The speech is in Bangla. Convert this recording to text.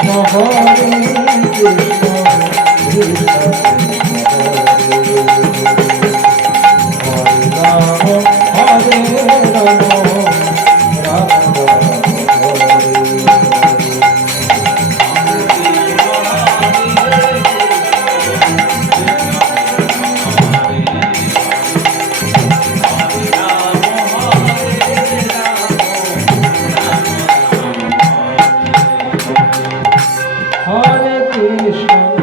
শহরে Olha